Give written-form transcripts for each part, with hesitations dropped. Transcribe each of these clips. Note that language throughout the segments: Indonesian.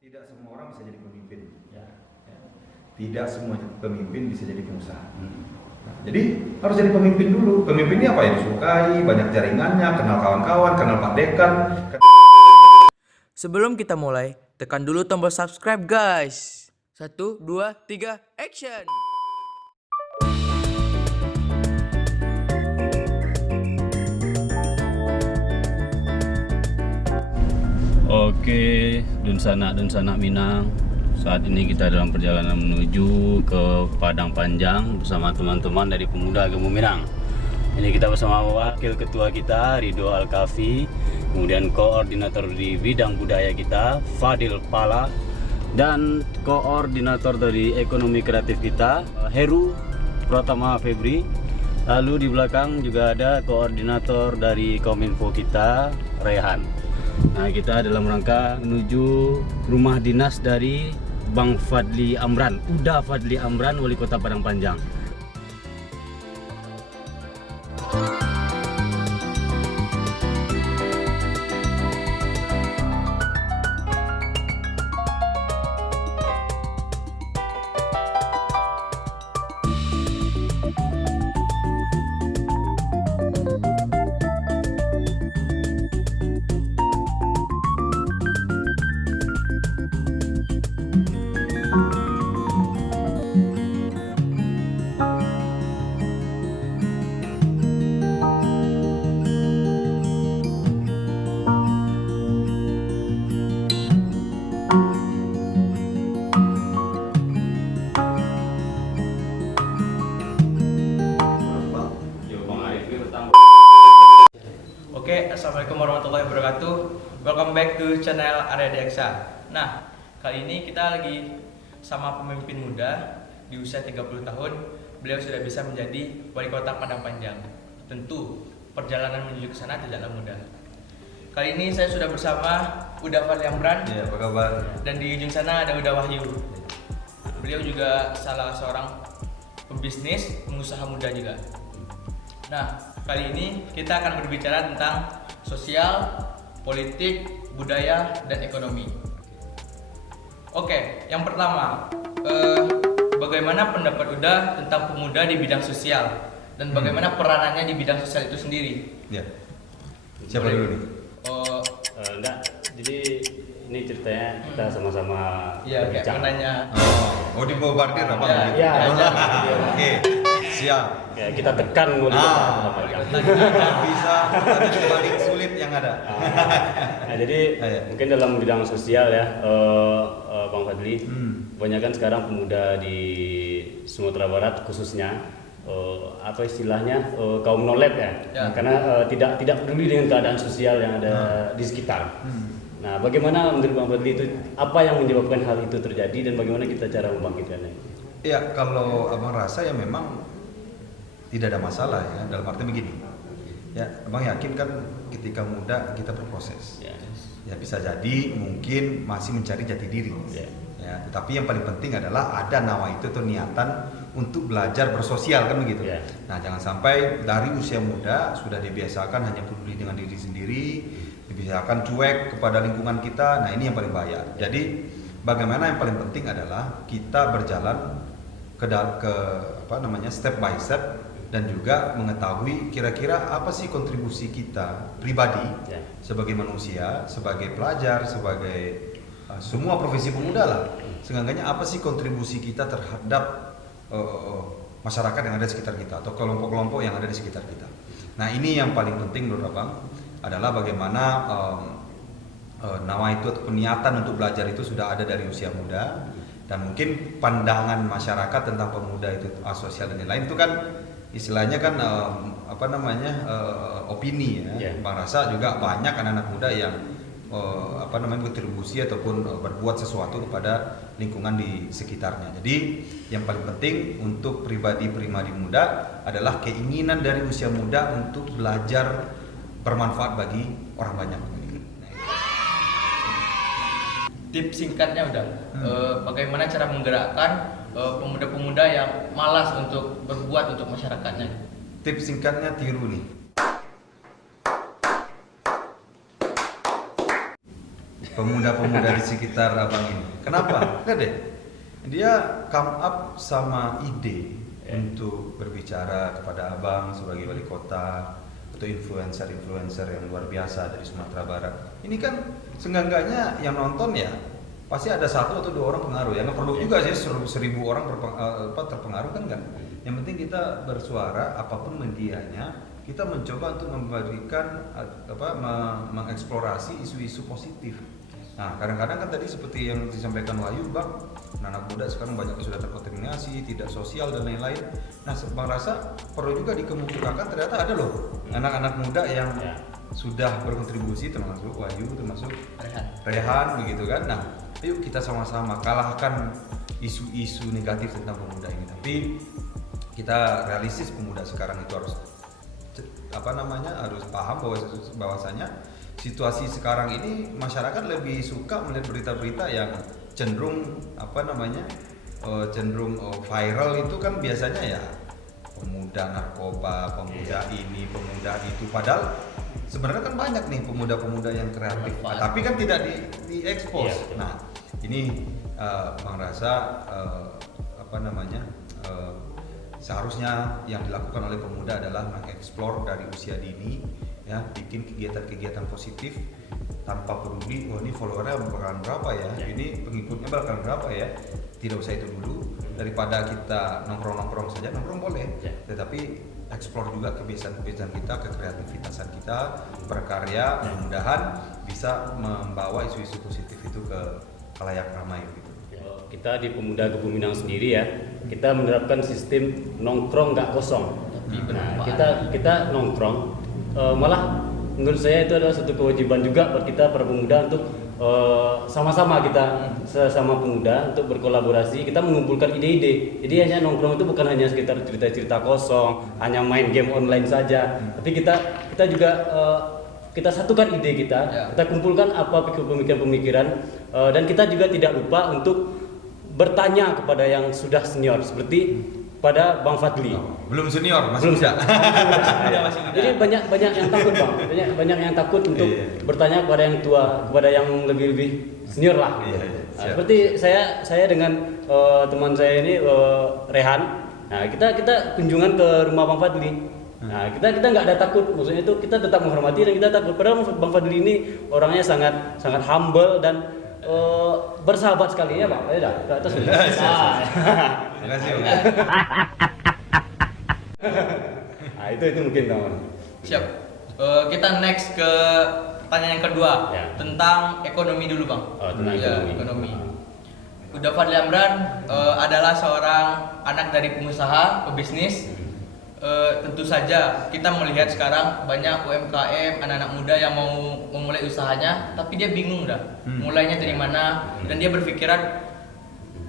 Tidak semua orang bisa jadi pemimpin. Ya. Tidak semua pemimpin bisa jadi pengusaha. Nah, jadi harus jadi pemimpin dulu. Pemimpin ini apa yang disukai, banyak jaringannya, kenal kawan-kawan, kenal Pak Dekan. Sebelum kita mulai, tekan dulu tombol subscribe guys. 1, 2, 3, action! Oke, Dunsana Minang. Saat ini kita dalam perjalanan menuju ke Padang Panjang bersama teman-teman dari Pemuda Agama Minang. Ini kita bersama wakil ketua kita Ridho Al-Kafi, kemudian koordinator di bidang budaya kita Fadil Pala, dan koordinator dari ekonomi kreatif kita Heru Pratama Febri. Lalu di belakang juga ada koordinator dari Kominfo kita Rehan. Nah, kita dalam rangka menuju rumah dinas dari Bang Fadli Amran, Uda Fadli Amran, Wali Kota Padang Panjang. Oke, assalamualaikum warahmatullahi wabarakatuh. Welcome back to channel Area Deksa. Nah, kali ini kita lagi sama pemimpin muda di usia 30 tahun. Beliau sudah bisa menjadi wali kota Padang Panjang. Tentu perjalanan menuju ke sana tidaklah mudah. Kali ini saya sudah bersama Uda Fadli Amran. Ya, apa kabar? Dan di ujung sana ada Uda Wahyu. Beliau juga salah seorang pebisnis, pengusaha muda juga. Nah, kali ini kita akan berbicara tentang sosial, politik, budaya, dan ekonomi. Oke, yang pertama, bagaimana pendapat Uda tentang pemuda di bidang sosial dan bagaimana peranannya di bidang sosial itu sendiri? Ya. Siapa dulu nih? Oh, Enggak, jadi ini ceritanya kita sama-sama iya, kayak berbicara. menanya. Oh, dibombardir apa? Ya, Oke, siap. Ya, kita tekan Wali Kota Padang Panjang. Bisa pertanyaan paling sulit yang ada. Nah, jadi Ayo. mungkin dalam bidang sosial ya, Bang Fadli, kebanyakan sekarang pemuda di Sumatera Barat khususnya apa istilahnya kaum nolep ya, Ya. karena tidak peduli dengan keadaan sosial yang ada di sekitar. Nah, bagaimana menurut Bang Fadli itu apa yang menyebabkan hal itu terjadi dan bagaimana kita cara membangkitkannya? Ya, kalau abang rasa ya memang tidak ada masalah ya. Dalam arti begini. Ya, abang yakin kan ketika muda kita berproses. Ya. Ya bisa jadi mungkin masih mencari jati diri. Ya. Ya, tetapi yang paling penting adalah ada nawa itu atau niatan untuk belajar bersosial kan begitu. Ya. Nah, jangan sampai dari usia muda sudah dibiasakan hanya peduli dengan diri sendiri, dibiasakan cuek kepada lingkungan kita. Nah, ini yang paling bahaya. Jadi, bagaimana yang paling penting adalah kita berjalan ke step by step dan juga mengetahui kira-kira apa sih kontribusi kita pribadi Ya. sebagai manusia, sebagai pelajar, sebagai semua profesi pemuda lah. Seenggaknya apa sih kontribusi kita terhadap masyarakat yang ada di sekitar kita atau kelompok-kelompok yang ada di sekitar kita. Nah, ini yang paling penting menurut abang adalah bagaimana nawa itu atau niatan untuk belajar itu sudah ada dari usia muda, dan mungkin pandangan masyarakat tentang pemuda itu asosial dan lain-lain itu kan istilahnya kan opini ya. Yeah. Bang rasa juga banyak anak-anak muda yang kontribusi ataupun berbuat sesuatu kepada lingkungan di sekitarnya. Jadi yang paling penting untuk pribadi-pribadi muda adalah keinginan dari usia muda untuk belajar bermanfaat bagi orang banyak. Tips singkatnya udah, bagaimana cara menggerakkan pemuda-pemuda yang malas untuk berbuat untuk masyarakatnya? Tips singkatnya tiru nih. pemuda-pemuda di sekitar abang ini. Kenapa? Lihat deh, dia come up sama ide untuk berbicara kepada abang sebagai wali kota atau influencer-influencer yang luar biasa dari Sumatera Barat. Ini kan seenggak-enggaknya yang nonton ya pasti ada 1 atau 2 orang pengaruh ya, nggak perlu juga sih 1.000 orang terpengaruh kan enggak. Yang penting kita bersuara apapun medianya, kita mencoba untuk memberikan mengeksplorasi isu-isu positif. Nah, kadang-kadang kan tadi seperti yang disampaikan Wahyu, Bang, anak muda sekarang banyak yang sudah terkontaminasi, tidak sosial dan lain-lain. Nah, Bang rasa perlu juga dikemukakan ternyata ada loh anak-anak muda yang sudah berkontribusi, termasuk Wahyu, termasuk Rehan begitu kan. Nah, yuk kita sama-sama kalahkan isu-isu negatif tentang pemuda ini. Tapi kita realistis, pemuda sekarang itu harus harus paham bahwasanya situasi sekarang ini masyarakat lebih suka melihat berita-berita yang cenderung viral itu kan biasanya ya pemuda narkoba, pemuda ini, pemuda itu. Padahal sebenarnya kan banyak nih pemuda-pemuda yang kreatif, tapi kan tidak diekspos. Nah, ini Bang rasa seharusnya yang dilakukan oleh pemuda adalah mengeksplor dari usia dini, ya, bikin kegiatan-kegiatan positif tanpa peduli ini followernya bakalan berapa ya, ini pengikutnya bakalan berapa ya. Tidak usah itu dulu, daripada kita nongkrong saja, nongkrong boleh, tetapi eksplor juga kebiasaan-kebiasaan kita, kekreativitasan kita, berkarya, mudah-mudahan bisa membawa isu-isu positif itu ke khalayak ramai gitu. Kita di Pemuda Gebu Minang sendiri ya, kita menerapkan sistem nongkrong nggak kosong. Nah, kita nongkrong, malah menurut saya itu adalah satu kewajiban juga buat kita para pemuda untuk sama-sama kita sesama pemuda untuk berkolaborasi, kita mengumpulkan ide-ide. Jadi hanya nongkrong itu bukan hanya sekitar cerita-cerita kosong, hanya main game online saja, tapi kita juga kita satukan ide kita kumpulkan apa pemikiran-pemikiran, dan kita juga tidak lupa untuk bertanya kepada yang sudah senior seperti pada Bang Fadli. Belum senior, masih muda. Masih muda. Jadi banyak yang takut, Bang. Banyak yang takut untuk bertanya kepada yang tua, kepada yang lebih senior lah. Seperti saya dengan teman saya ini Rehan. Nah, kita kunjungan ke rumah Bang Fadli. Nah, kita nggak ada takut, maksudnya itu kita tetap menghormati dan kita takut. Padahal Bang Fadli ini orangnya sangat humble dan bersahabat sekali ya, Bang. Ayo dah ke atas. Terima kasih. Nah, itu mungkin teman. Siap. Kita next ke pertanyaan yang kedua tentang ekonomi dulu, Bang. Tentang ekonomi. Uda Fadli Amran adalah seorang anak dari pengusaha, pebisnis. Tentu saja kita melihat sekarang banyak UMKM, anak-anak muda yang mau memulai usahanya, tapi dia bingung mulainya dari mana, dan dia berpikiran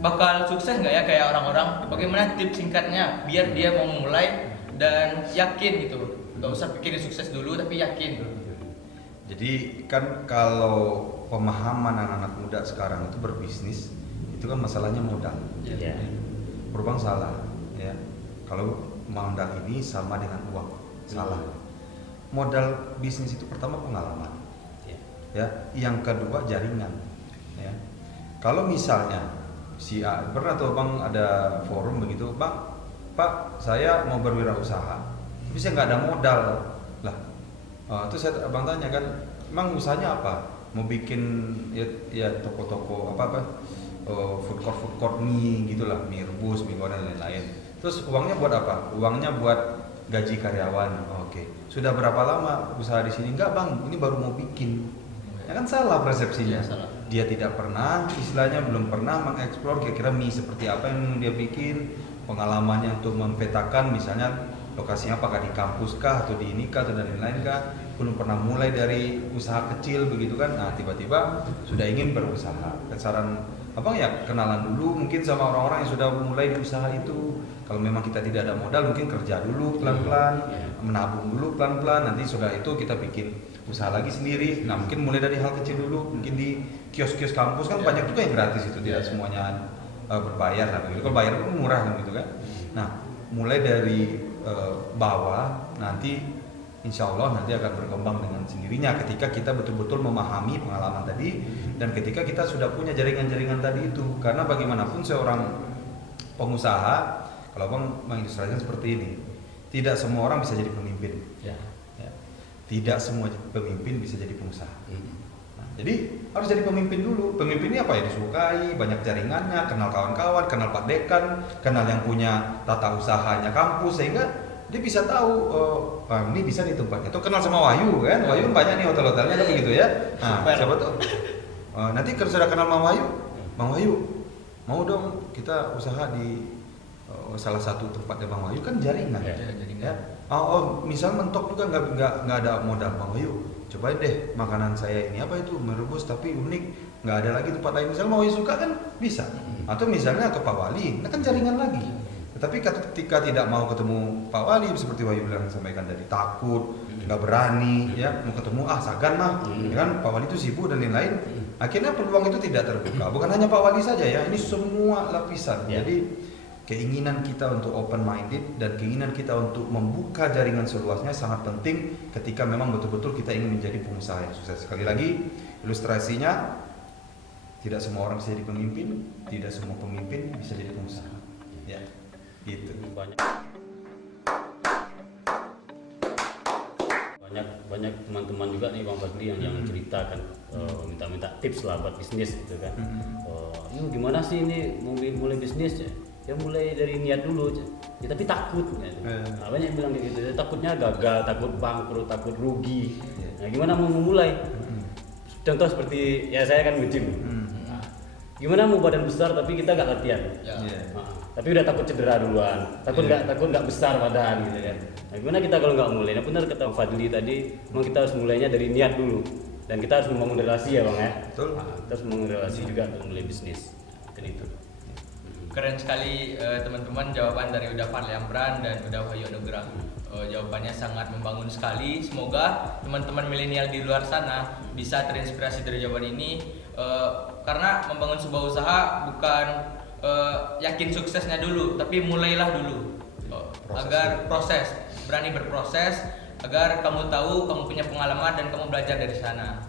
bakal sukses nggak ya kayak orang-orang. Bagaimana tips singkatnya biar dia mau memulai dan yakin gitu, nggak usah pikirin sukses dulu tapi yakin. Jadi kan kalau pemahaman anak-anak muda sekarang itu berbisnis itu kan masalahnya modal. Berbang salah ya. Kalau modal ini sama dengan uang, salah. Modal bisnis itu pertama pengalaman, ya. Yang kedua jaringan, ya. Kalau misalnya si A, pernah tuh Bang ada forum begitu, Bang, Pak, saya mau berwirausaha, tapi saya nggak ada modal, lah. Terus saya Abang tanya kan, emang usahanya apa? Mau bikin ya toko-toko food court mie gitulah, mie rebus, mie goreng dan lain-lain. Terus uangnya buat apa? Uangnya buat gaji karyawan. Oke. Sudah berapa lama usaha di sini? Enggak, Bang, ini baru mau bikin. Ya kan salah persepsinya. Dia tidak pernah, istilahnya belum pernah mengeksplor kira-kira mie seperti apa yang dia bikin, pengalamannya untuk mempetakan misalnya lokasinya apakah di kampus kah atau di ini kah atau dan lain-lain kah, belum pernah mulai dari usaha kecil begitu kan. Nah, tiba-tiba sudah ingin berusaha. Saran Abang ya kenalan dulu mungkin sama orang-orang yang sudah mulai di usaha itu. Kalau memang kita tidak ada modal, mungkin kerja dulu pelan-pelan, menabung dulu pelan-pelan, nanti sudah itu kita bikin usaha lagi sendiri. Nah, mungkin mulai dari hal kecil dulu, mungkin di kios-kios kampus kan banyak juga yang gratis itu, tidak semuanya berbayar lah begitu. Kalau bayar pun murah kan gitu kan. Nah, mulai dari bawah nanti insya Allah nanti akan berkembang dengan sendirinya ketika kita betul-betul memahami pengalaman tadi dan ketika kita sudah punya jaringan-jaringan tadi itu. Karena bagaimanapun seorang pengusaha, kalau Bang mengilustrasikan seperti ini, tidak semua orang bisa jadi pemimpin. Ya. Tidak semua pemimpin bisa jadi pengusaha. Nah, jadi harus jadi pemimpin dulu. Pemimpin ini apa ya? Disukai, banyak jaringannya, kenal kawan-kawan, kenal Pak Dekan, kenal yang punya tata usahanya kampus, sehingga dia bisa tahu ini bisa nih tempatnya. Atau kenal sama Wahyu kan? Wahyu kan banyak nih hotel-hotelnya kan begitu ya. Nah, siapa tahu nanti kalau sudah kenal sama Wahyu, Bang Wahyu mau dong kita usaha di salah satu tempatnya Bang Wahyu, kan jaringan. Ya. Misal mentok juga nggak ada modal, Bang Wahyu cobain deh makanan saya ini, apa itu merebus tapi unik, nggak ada lagi tempat lain. Misal mau suka kan bisa. Atau misalnya ke Pak Wali, nah kan jaringan lagi. Tetapi ketika tidak mau ketemu Pak Wali, seperti Wahyu bilang sampaikan tadi, takut, nggak berani, ya mau ketemu sagan mah, ya kan Pak Wali itu sibuk dan lain-lain. Akhirnya peluang itu tidak terbuka. Bukan hanya Pak Wali saja ya, ini semua lapisan. Jadi keinginan kita untuk open minded dan keinginan kita untuk membuka jaringan seluasnya sangat penting ketika memang betul-betul kita ingin menjadi pengusaha yang sukses. Sekali lagi, ilustrasinya, tidak semua orang bisa jadi pemimpin, tidak semua pemimpin bisa jadi pengusaha. Ya, gitu. Banyak teman-teman juga nih Bang Fadli yang ceritakan minta tips lah buat bisnis gitu kan. Gimana sih ini mulai bisnis ya? Ya mulai dari niat dulu ya, tapi takut gitu. Banyak bilang kayak gitu, takutnya gagal, takut bangkrut, takut rugi. Nah, gimana mau memulai? Contoh seperti ya saya kan nge-gym. Gimana mau badan besar tapi kita gak latihan. Tapi udah takut cedera duluan, takut nggak besar badan gitu kan. Nah, gimana kita kalau nggak mulai? Nah, benar kata Fadli tadi, memang kita harus mulainya dari niat dulu. Dan kita harus membangun relasi ya Bang ya. Betul. Kita harus membangun relasi juga untuk mulai bisnis. Kan itu. Keren sekali teman-teman jawaban dari Uda Fadli Amran dan Uda Wahyu Anugrah. Jawabannya sangat membangun sekali. Semoga teman-teman milenial di luar sana bisa terinspirasi dari jawaban ini. Karena membangun sebuah usaha bukan yakin suksesnya dulu, tapi mulailah dulu. Agar berani berproses, agar kamu tahu, kamu punya pengalaman dan kamu belajar dari sana.